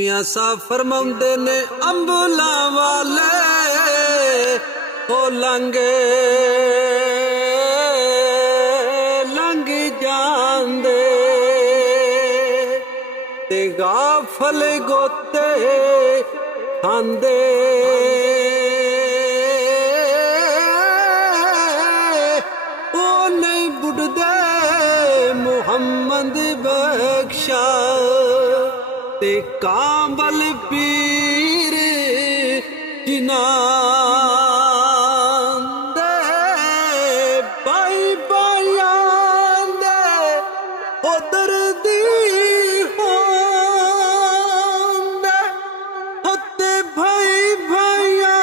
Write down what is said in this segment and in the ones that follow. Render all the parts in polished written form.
मियां साहब फरमाउंदे ने अंबुला वाले ओ लंगे लंघ जांदे ते गाफल गोते खांदे ओ नहीं बुढ़दे मुहम्मद बख्शा ते कांबल पीर जिनान दे भाई भाइयां दे ओ दर्दी होंदे होते भाई भाइयां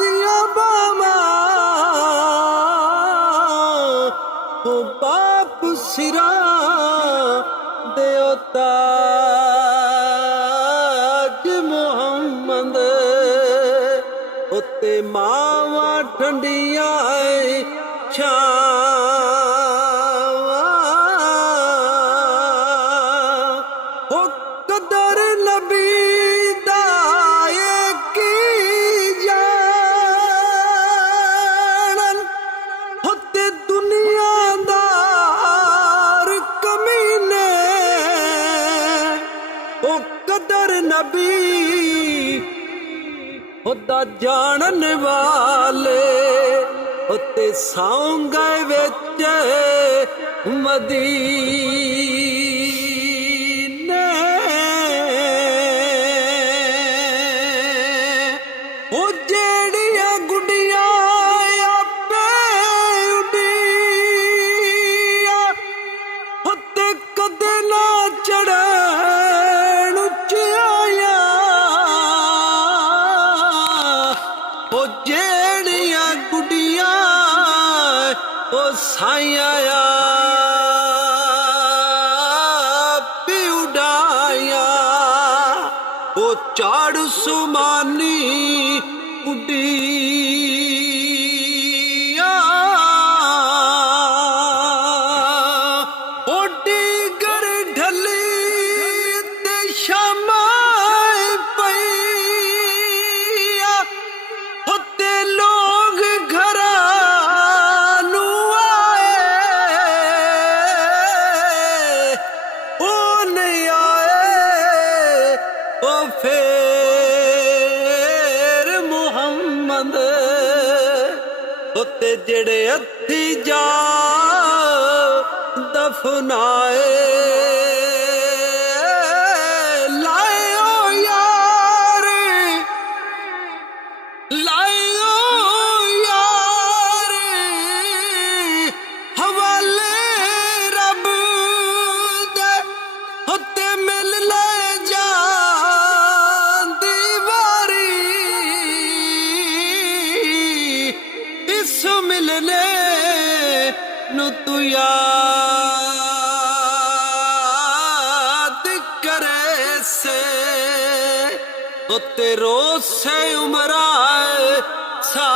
दिया बामा ओ बाप सिरा देवता मुहम्मद उत्ते मावा ठंडिया छावा ओ कदर नबी दाए की जानन होते दुनियादार कमीने ओ कदर नबी खुदा जानन वाले उत्ते सौंगे विच मदीने ओ जेड़ियां गुडियां आपे उडिया उत्ते कदे ना चढ़न उचिया ओ जेड़ियां गुडियां ओ साइया पी उड़ाया ओ चाड़ सुमानी उड़िया ओ डीगर ढली ते शामा पईया होते लोग घरा नू आए ओ नहीं आए ओ फेर मुहम्मद होते जेड़े हथी जा दफनाए लायो यार लायो यार हवाले रब दे होते मिल ले जा दीवारी इस मिलने नु तू याद करे से होते रोज से उमरा सा